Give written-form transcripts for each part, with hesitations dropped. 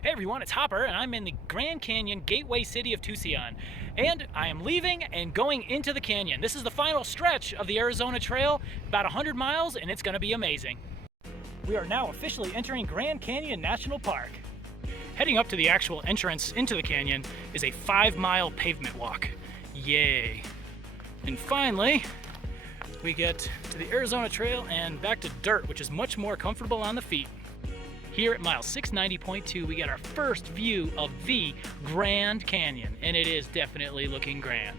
Hey everyone, it's Hopper, and I'm in the Grand Canyon gateway city of Tucson. And I am leaving and going into the canyon. This is the final stretch of the Arizona Trail, about 100 miles, and it's gonna be amazing. We are now officially entering Grand Canyon National Park. Heading up to the actual entrance into the canyon is a 5-mile pavement walk. Yay. And finally, we get to the Arizona Trail and back to dirt, which is much more comfortable on the feet. Here at mile 690.2, we get our first view of the Grand Canyon, and it is definitely looking grand.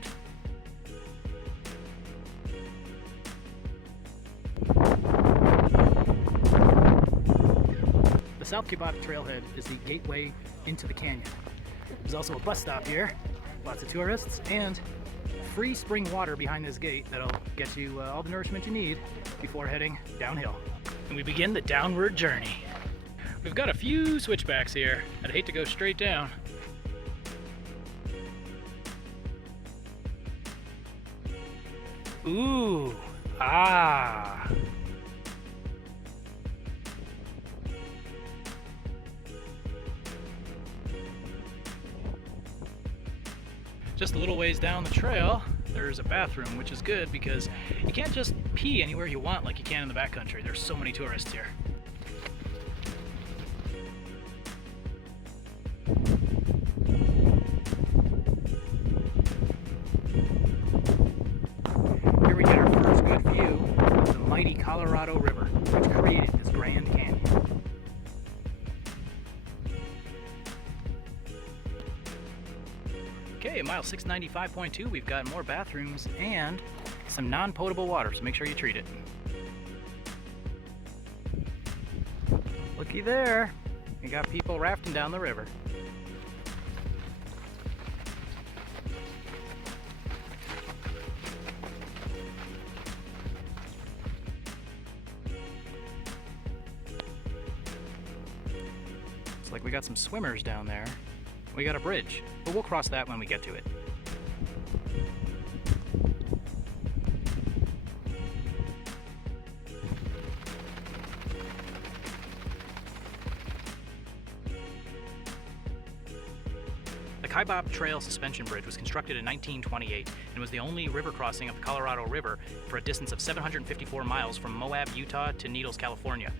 The South Kebab Trailhead is the gateway into the canyon. There's also a bus stop here, lots of tourists, and free spring water behind this gate that'll get you all the nourishment you need before heading downhill. And we begin the downward journey. We've got a few switchbacks here. I'd hate to go straight down. Ooh, ah. Just a little ways down the trail, there's a bathroom, which is good because you can't just pee anywhere you want like you can in the backcountry. There's so many tourists here. Here we get our first good view of the mighty Colorado River, which created this Grand Canyon. Okay, at mile 695.2, we've got more bathrooms and some non-potable water, so make sure you treat it. Looky there, we got people rafting down the river. Looks like we got some swimmers down there. We got a bridge, but we'll cross that when we get to it. The Kaibab Trail Suspension Bridge was constructed in 1928 and was the only river crossing of the Colorado River for a distance of 754 miles from Moab, Utah to Needles, California.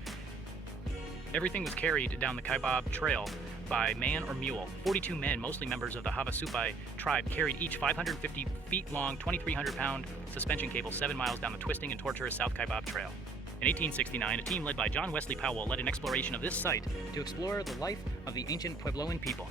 Everything was carried down the Kaibab Trail by man or mule. 42 men, mostly members of the Havasupai tribe, carried each 550 feet long, 2,300 pound suspension cable 7 miles down the twisting and tortuous South Kaibab Trail. In 1869, a team led by John Wesley Powell led an exploration of this site to explore the life of the ancient Puebloan people.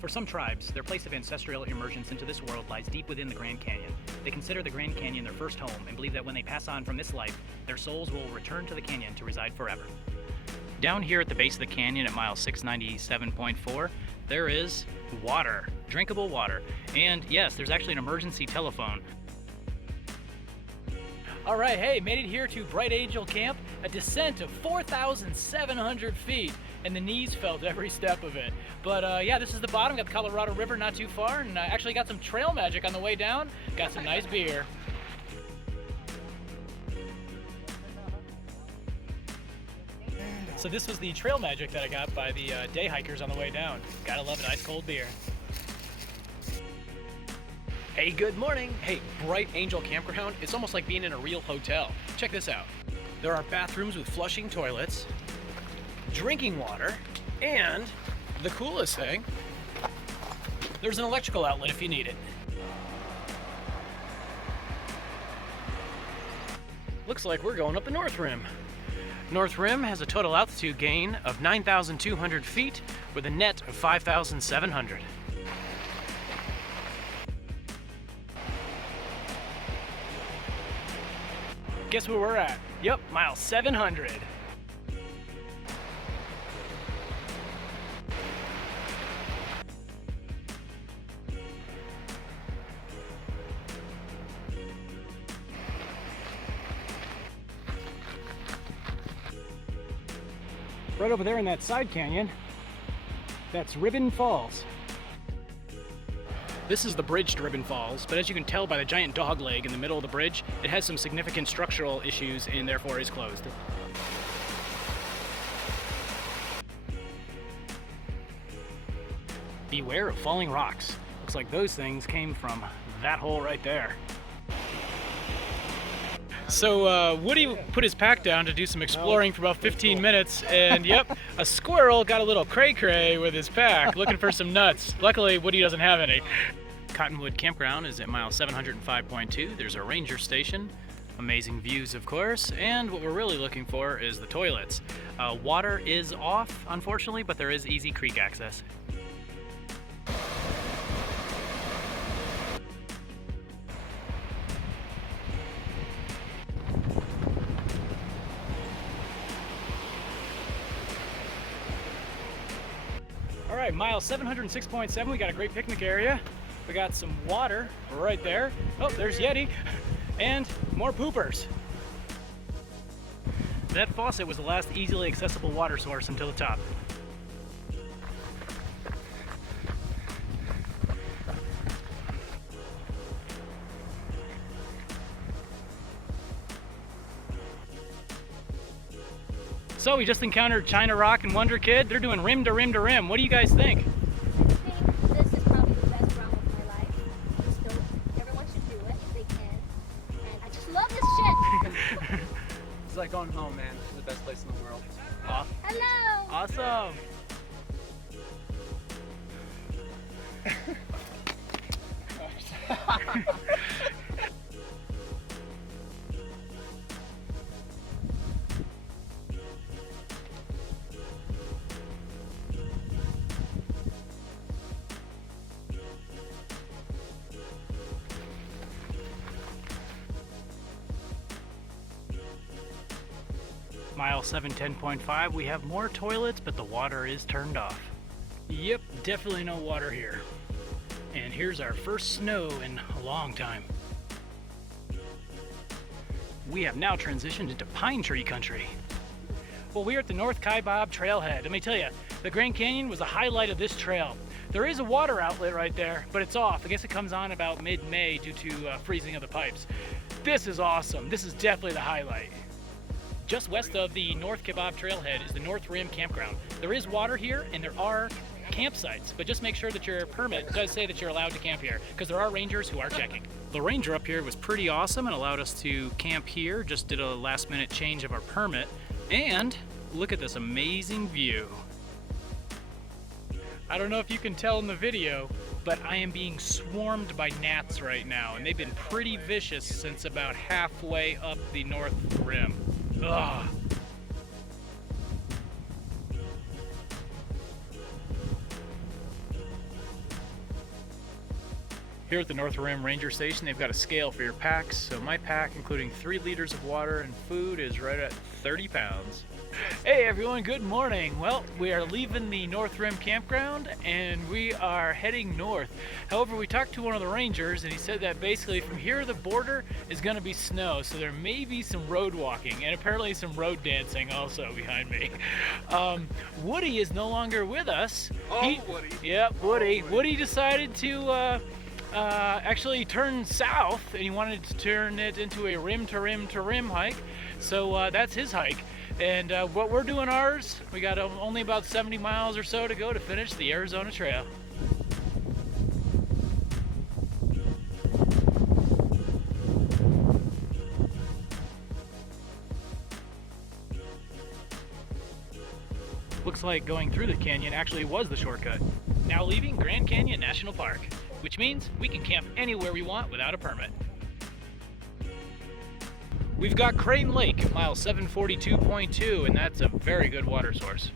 For some tribes, their place of ancestral emergence into this world lies deep within the Grand Canyon. They consider the Grand Canyon their first home and believe that when they pass on from this life, their souls will return to the canyon to reside forever. Down here at the base of the canyon at mile 697.4, there is water, drinkable water. And yes, there's actually an emergency telephone. All right, hey, made it here to Bright Angel Camp, a descent of 4,700 feet, and the knees felt every step of it. But yeah, this is the bottom, got the Colorado River not too far, and I actually got some trail magic on the way down, got some nice beer. So this was the trail magic that I got by the day hikers on the way down. Gotta love an ice cold beer. Hey, good morning. Hey, Bright Angel Campground, it's almost like being in a real hotel. Check this out. There are bathrooms with flushing toilets, drinking water, and the coolest thing, there's an electrical outlet if you need it. Looks like we're going up the North Rim. North Rim has a total altitude gain of 9,200 feet with a net of 5,700. Guess where we're at? Yep, mile 700. Right over there in that side canyon, that's Ribbon Falls. This is the bridge-driven falls, but as you can tell by the giant dog leg in the middle of the bridge, it has some significant structural issues and therefore is closed. Beware of falling rocks. Looks like those things came from that hole right there. So Woody put his pack down to do some exploring for about 15 minutes, and yep, a squirrel got a little cray-cray with his pack, looking for some nuts. Luckily, Woody doesn't have any. Cottonwood Campground is at mile 705.2. There's a ranger station, amazing views of course, and what we're really looking for is the toilets. Water is off, unfortunately, but there is easy creek access. All right, mile 706.7, we got a great picnic area. We got some water right there. Oh, there's Yeti. And more poopers. That faucet was the last easily accessible water source until the top. So we just encountered China Rock and Wonder Kid. They're doing rim to rim to rim. What do you guys think? I think this is probably the best run of my life. Still, everyone should do it if they can. And I just love this shit. It's like going home, man. It's the best place in the world. Hello. Awesome. Mile 710.5, we have more toilets, but the water is turned off. Yep, definitely no water here. And here's our first snow in a long time. We have now transitioned into pine tree country. Well, we're at the North Kaibab Trailhead. Let me tell you, the Grand Canyon was the highlight of this trail. There is a water outlet right there, but it's off. I guess it comes on about mid-May due to freezing of the pipes. This is awesome. This is definitely the highlight. Just west of the North Kaibab Trailhead is the North Rim Campground. There is water here and there are campsites, but just make sure that your permit does say that you're allowed to camp here, because there are rangers who are checking. The ranger up here was pretty awesome and allowed us to camp here, just did a last minute change of our permit, and look at this amazing view. I don't know if you can tell in the video, but I am being swarmed by gnats right now, and they've been pretty vicious since about halfway up the North Rim. Ugh. Here at the North Rim Ranger Station, they've got a scale for your packs. So my pack, including 3 liters of water and food, is right at 30 pounds. Hey everyone, good morning. Well, we are leaving the North Rim Campground and we are heading north. However, we talked to one of the rangers and he said that basically from here to the border is going to be snow, so there may be some road walking and apparently some road dancing also behind me. Woody is no longer with us. Woody. Yep, Woody. Woody decided to actually turn south, and he wanted to turn it into a rim to rim to rim hike. So that's his hike. And what we're doing ours, we got only about 70 miles or so to go to finish the Arizona Trail. Looks like going through the canyon actually was the shortcut. Now leaving Grand Canyon National Park, which means we can camp anywhere we want without a permit. We've got Crane Lake at mile 742.2, and that's a very good water source.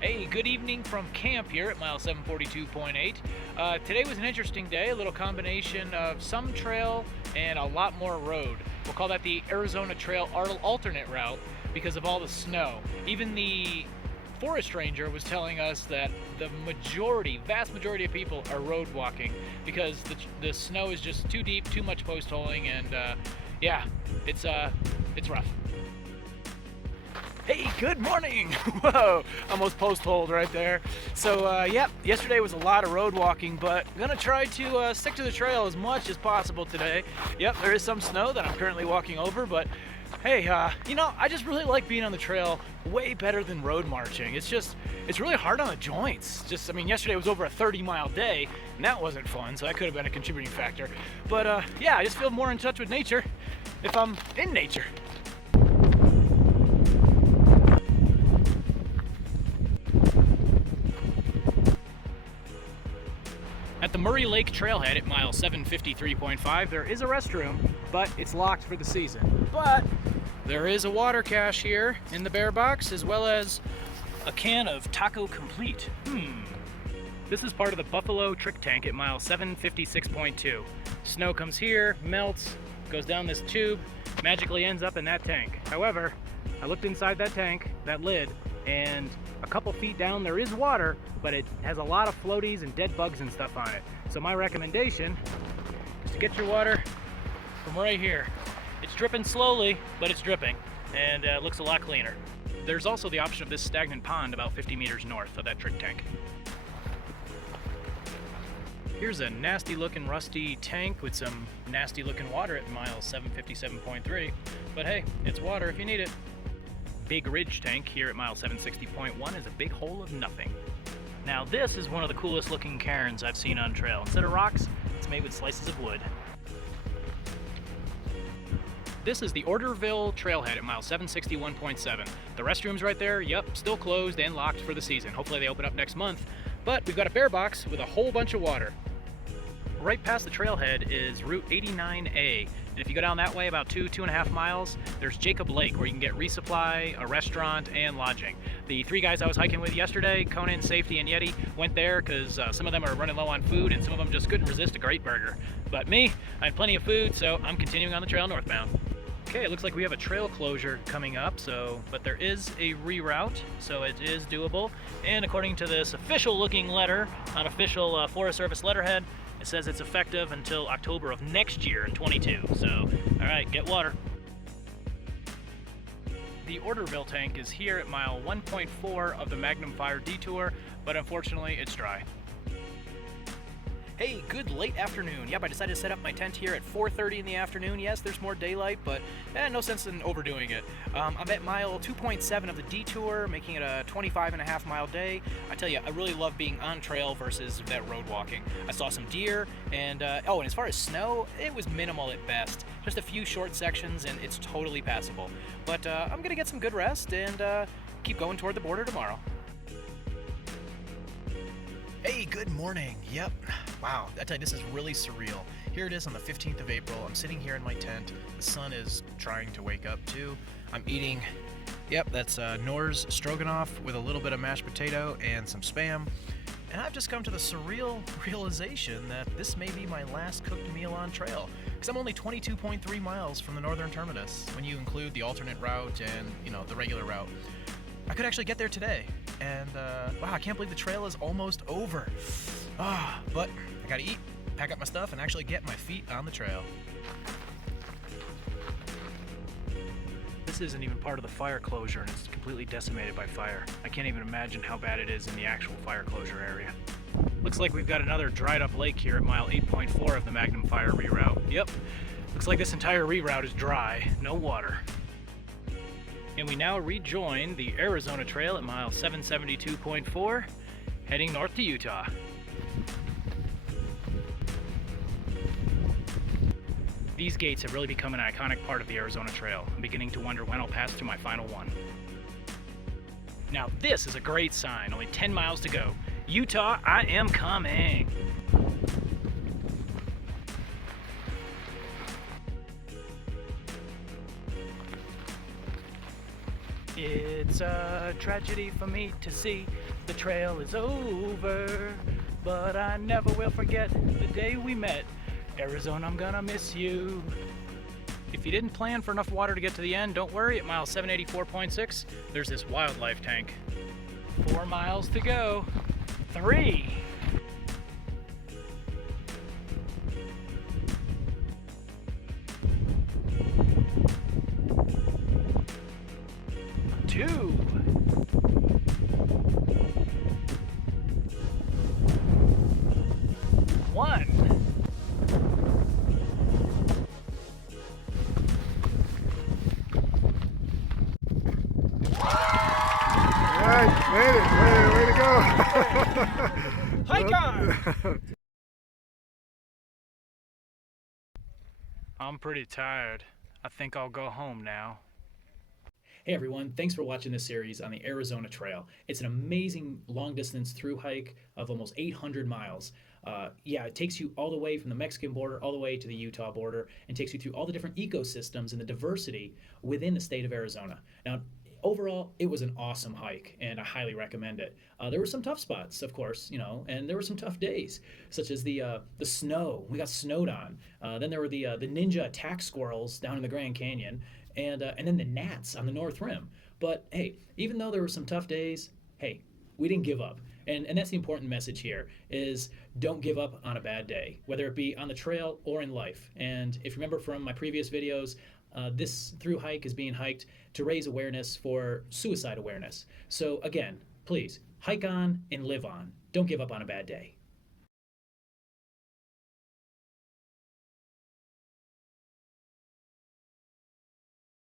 Hey, good evening from camp here at mile 742.8. Today was an interesting day, a little combination of some trail and a lot more road. We'll call that the Arizona Trail alternate route because of all the snow. Even the forest ranger was telling us that the vast majority of people are road walking because the snow is just too deep, too much post holing, and yeah, it's rough. Hey, good morning! Whoa, almost post hold right there. So, yep, yesterday was a lot of road walking, but I'm gonna try to stick to the trail as much as possible today. Yep, there is some snow that I'm currently walking over, but hey, I just really like being on the trail way better than road marching. It's really hard on the joints. Yesterday was over a 30-mile day, and that wasn't fun, so that could have been a contributing factor. But, yeah, I just feel more in touch with nature if I'm in nature. At the Murray Lake Trailhead at mile 753.5, there is a restroom, but it's locked for the season. But there is a water cache here in the bear box, as well as a can of Taco Complete. This is part of the Buffalo Trick Tank at mile 756.2. Snow comes here, melts, goes down this tube, magically ends up in that tank. However, I looked inside that tank, that lid, and a couple feet down there is water, but it has a lot of floaties and dead bugs and stuff on it. So my recommendation is to get your water from right here. It's dripping slowly, but it's dripping, and it looks a lot cleaner. There's also the option of this stagnant pond about 50 meters north of that trick tank. Here's a nasty looking rusty tank with some nasty looking water at mile 757.3, but hey, it's water if you need it. Big Ridge tank here at mile 760.1 is a big hole of nothing. Now this is one of the coolest looking cairns I've seen on trail. Instead of rocks, it's made with slices of wood. This is the Orderville Trailhead at mile 761.7. The restrooms right there, yep, still closed and locked for the season. Hopefully they open up next month. But we've got a bear box with a whole bunch of water. Right past the trailhead is Route 89A. And if you go down that way about 2.5 miles, there's Jacob Lake, where you can get resupply, a restaurant, and lodging. The three guys I was hiking with yesterday, Conan, Safety, and Yeti, went there because some of them are running low on food and some of them just couldn't resist a great burger. But me, I had plenty of food, so I'm continuing on the trail northbound. Okay, it looks like we have a trail closure coming up, but there is a reroute, so it is doable. And according to this official looking letter on official Forest Service letterhead, it says it's effective until October of next year in 22. So, all right, get water. The Orderville tank is here at mile 1.4 of the Magnum Fire detour, but unfortunately it's dry. Hey, good late afternoon. Yep, I decided to set up my tent here at 4:30 in the afternoon. Yes, there's more daylight, but no sense in overdoing it. I'm at mile 2.7 of the detour, making it a 25.5 mile day. I tell you, I really love being on trail versus that road walking. I saw some deer, and and as far as snow, it was minimal at best. Just a few short sections, and it's totally passable. But I'm gonna get some good rest and keep going toward the border tomorrow. Hey, good morning. Yep. Wow, I tell you, this is really surreal. Here it is on the 15th of April. I'm sitting here in my tent. The sun is trying to wake up too. I'm eating, that's Nor's stroganoff with a little bit of mashed potato and some Spam. And I've just come to the surreal realization that this may be my last cooked meal on trail, because I'm only 22.3 miles from the northern terminus when you include the alternate route and, the regular route. I could actually get there today, and wow, I can't believe the trail is almost over. But I gotta eat, pack up my stuff, and actually get my feet on the trail. This isn't even part of the fire closure, and it's completely decimated by fire. I can't even imagine how bad it is in the actual fire closure area. Looks like we've got another dried up lake here at mile 8.4 of the Magnum Fire reroute. Yep, looks like this entire reroute is dry, no water. And we now rejoin the Arizona Trail at mile 772.4, heading north to Utah. These gates have really become an iconic part of the Arizona Trail. I'm beginning to wonder when I'll pass through my final one. Now this is a great sign, only 10 miles to go. Utah, I am coming! It's a tragedy for me to see the trail is over, but I never will forget the day we met. Arizona, I'm gonna miss you. If you didn't plan for enough water to get to the end, don't worry, at mile 784.6, there's this wildlife tank. 4 miles to go. 3. 2. One. All right, made it. Way to go. Hike on! I'm pretty tired. I think I'll go home now. Hey everyone, thanks for watching this series on the Arizona Trail. It's an amazing long distance through hike of almost 800 miles. Yeah, it takes you all the way from the Mexican border all the way to the Utah border and takes you through all the different ecosystems and the diversity within the state of Arizona. Now, overall, it was an awesome hike and I highly recommend it. There were some tough spots, of course, you know, and there were some tough days, such as the snow. We got snowed on. Then there were the ninja attack squirrels down in the Grand Canyon, and then the gnats on the North Rim. But hey, even though there were some tough days, hey, we didn't give up. And that's the important message here is don't give up on a bad day, whether it be on the trail or in life. And if you remember from my previous videos, this through hike is being hiked to raise awareness for suicide awareness. So again, please hike on and live on. Don't give up on a bad day.